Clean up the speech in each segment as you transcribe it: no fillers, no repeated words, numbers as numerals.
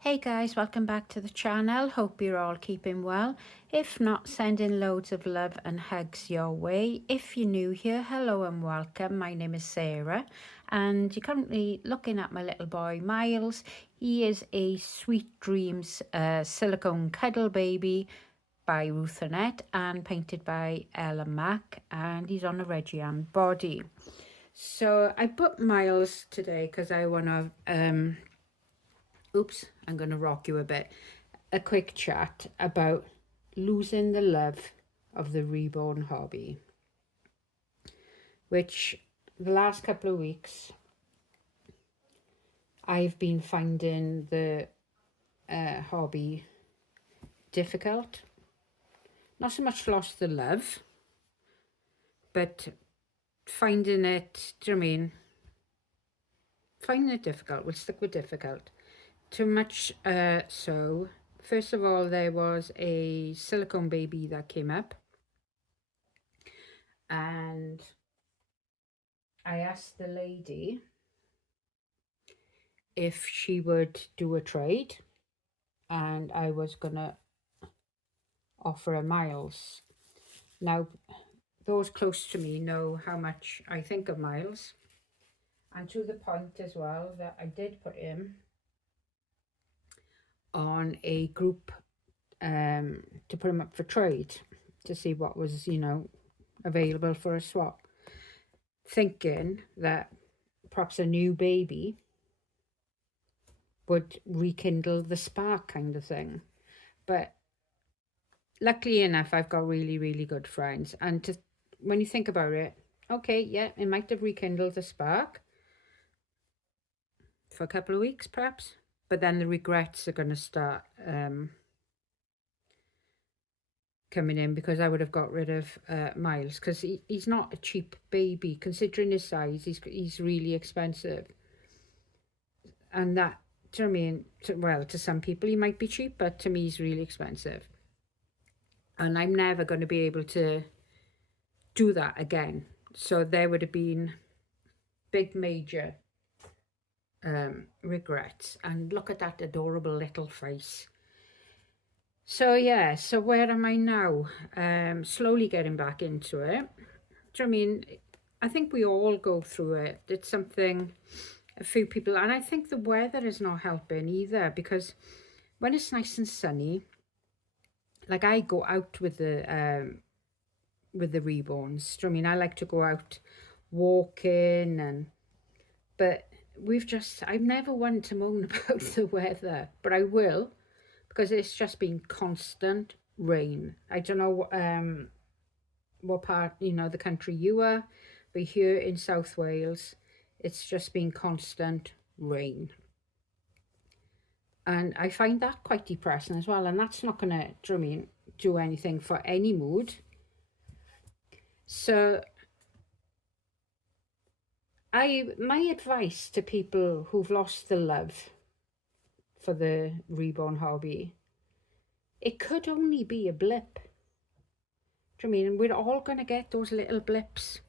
Hey guys, welcome back to the channel. Hope you're all keeping well. If not, sending loads of love and hugs your way. If you're new here, hello and welcome. My name is Sarah and you're currently looking at my little boy Miles. He is a Sweet Dreams silicone cuddle baby by Ruth Annette and painted by Ella Mack, and he's on a Reggian body. So I put Miles today because I want to oops, I'm going to rock you a bit. A quick chat about losing the love of the reborn hobby, which the last couple of weeks I've been finding the hobby difficult. Not so much lost the love, but finding it, do you know what I mean? Finding it difficult, we'll stick with difficult. Too much so. First of all, there was a silicone baby that came up, and I asked the lady if she would do a trade, and I was gonna offer her Miles. Now, those close to me know how much I think of Miles, and to the point as well that I did put him on a group to put him up for trade to see what was, available for a swap, thinking that perhaps a new baby would rekindle the spark kind of thing. But luckily enough, I've got really, really good friends. And when you think about it, okay, yeah, it might have rekindled the spark for a couple of weeks, perhaps. But then the regrets are going to start coming in, because I would have got rid of Miles, because he's not a cheap baby. Considering his size, he's really expensive. And that, do you know what I mean? Well, to some people he might be cheap, but to me he's really expensive. And I'm never going to be able to do that again. So there would have been big major regrets. And look at that adorable little face. So yeah, so where am I now? Slowly getting back into it. Do you know what I mean? I think we all go through it. It's something a few people, and I think the weather is not helping either, because when it's nice and sunny, like I go out with the reborns. Do you know what I mean? I like to go out walking, but I've never one to moan about the weather, but I will, because it's just been constant rain. I don't know what part, the country you are, but here in South Wales, it's just been constant rain. And I find that quite depressing as well. And that's not going to, do you know what I mean, do anything for any mood. So my advice to people who've lost the love for the reborn hobby, it could only be a blip. Do you know what I mean? We're all going to get those little blips.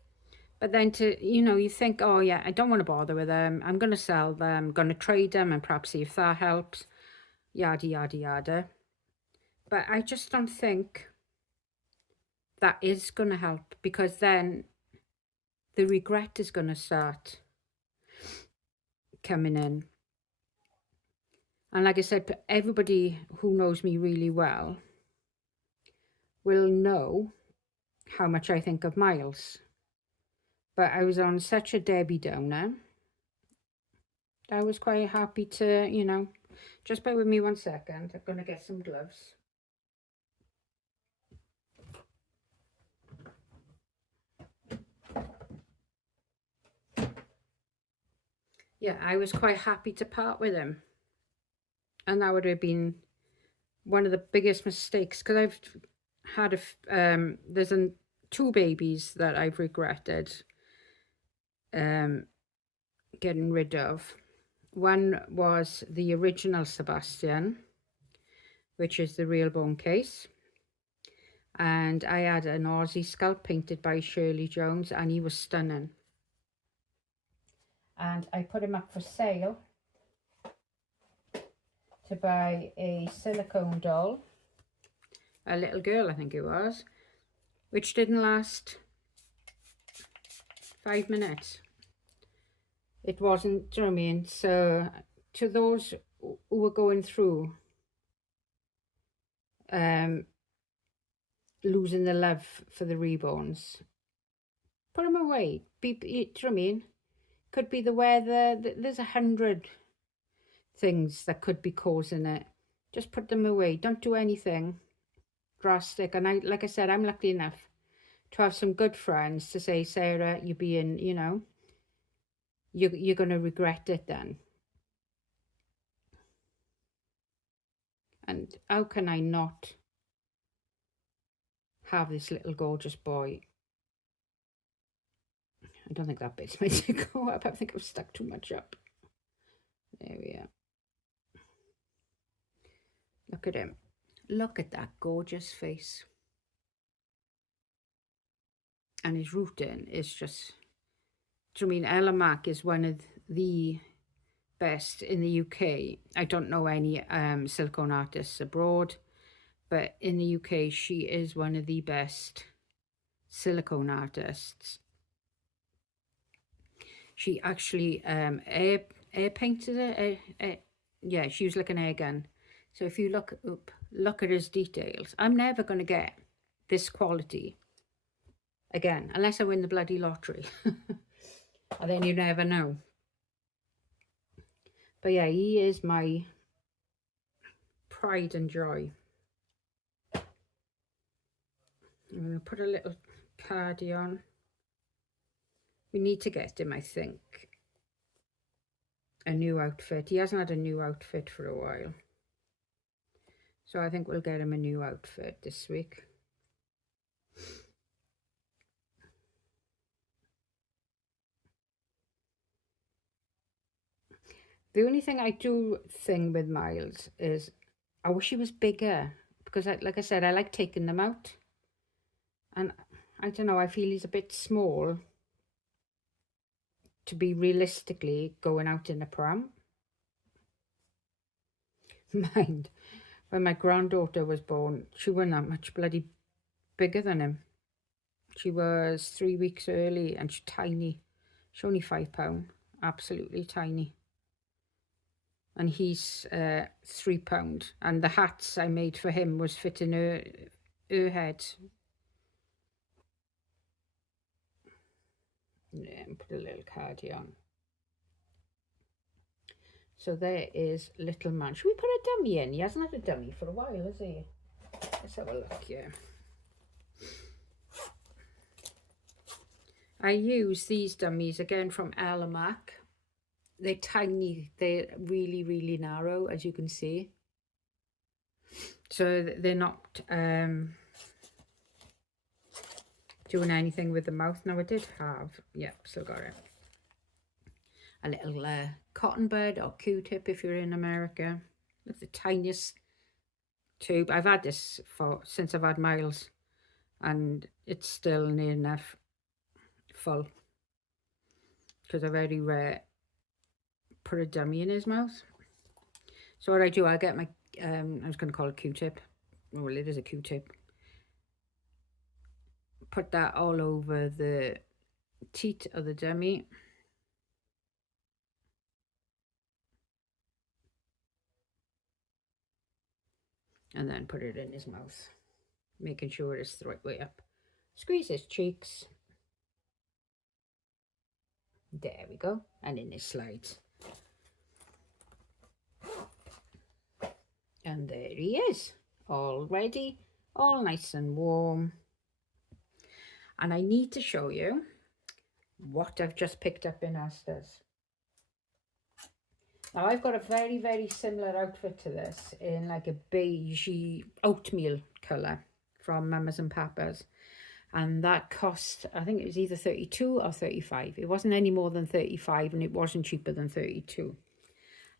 But then you think, oh yeah, I don't want to bother with them. I'm going to sell them, I'm going to trade them and perhaps see if that helps. Yada, yada, yada. But I just don't think that is going to help, because then the regret is going to start coming in. And like I said, everybody who knows me really well will know how much I think of Miles. But I was on such a Debbie Downer. I was quite happy to, just bear with me 1 second. I'm going to get some gloves. Yeah, I was quite happy to part with him. And that would have been one of the biggest mistakes, because I've had there's two babies that I've regretted getting rid of. One was the original Sebastian, which is the real bone case. And I had an Aussie scalp painted by Shirley Jones, and he was stunning. And I put him up for sale to buy a silicone doll, a little girl I think it was, which didn't last 5 minutes. It wasn't, do you know what I mean? So to those who are going through losing the love for the Reborns, put them away. Do you know what I mean? Could be the weather. There's 100 things that could be causing it. Just put them away. Don't do anything drastic. And like I said, I'm lucky enough to have some good friends to say, Sarah, you're being, you know, you're going to regret it then. And how can I not have this little gorgeous boy? I don't think that bit's meant to go up. I think I've stuck too much up. There we are. Look at him. Look at that gorgeous face. And his rooting is just, do you mean Ella Mack is one of the best in the UK. I don't know any silicone artists abroad, but in the UK she is one of the best silicone artists. She actually air painted it. Yeah, she used like an air gun. So if you look at his details, I'm never going to get this quality again unless I win the bloody lottery. And then you never know. But yeah, he is my pride and joy. I'm going to put a little cardi on. We need to get him, I think, a new outfit. He hasn't had a new outfit for a while. So I think we'll get him a new outfit this week. The only thing I do think with Miles is I wish he was bigger, because like I said, I like taking them out. And I don't know, I feel he's a bit small to be realistically going out in a pram. Mind, when my granddaughter was born, she wasn't that much bloody bigger than him. She was 3 weeks early and she's tiny. She's only £5, absolutely tiny. And he's £3. And the hats I made for him was fitting her head. Yeah, and put a little cardi on. So there is little man. Should we put a dummy in? He hasn't had a dummy for a while, has he? Let's have a look here. I use these dummies again from Ella Mack. They're tiny. They're really, really narrow, as you can see. So they're not doing anything with the mouth. Now I did have, yeah, still got it. A little cotton bud or Q-tip if you're in America. Look, the tiniest tube. I've had this since I've had Miles, and it's still near enough full because I very rare put a dummy in his mouth. So what I do, I get my I was going to call it Q-tip. Well, it is a Q-tip. Put that all over the teat of the dummy. And then put it in his mouth, making sure it's the right way up. Squeeze his cheeks. There we go. And in his slides. And there he is, all ready, all nice and warm. And I need to show you what I've just picked up in Asda's. Now I've got a very, very similar outfit to this in like a beigey oatmeal colour from Mamas and Papas. And that cost, I think it was either 32 or 35. It wasn't any more than 35 and it wasn't cheaper than 32.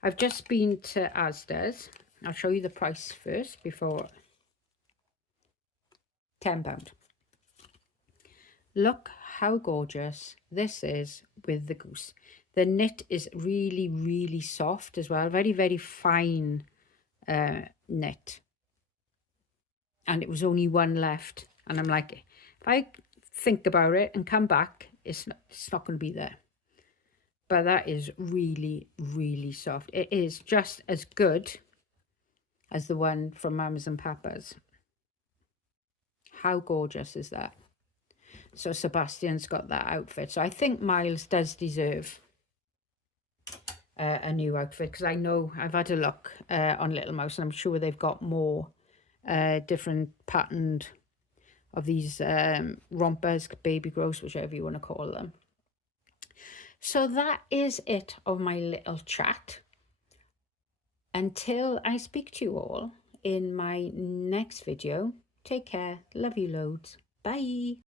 I've just been to Asda's. I'll show you the price first before. £10. Look how gorgeous this is with the goose. The knit is really, really soft as well. Very, very fine knit, and it was only one left, and I'm like, if I think about it and come back, it's not going to be there. But that is really, really soft. It is just as good as the one from Mamas and Papas. How gorgeous is that? So Sebastian's got that outfit. So I think Miles does deserve a new outfit, because I know I've had a look on Little Mouse, and I'm sure they've got more different patterned of these rompers, baby grows, whichever you want to call them. So that is it of my little chat. Until I speak to you all in my next video, take care. Love you loads. Bye.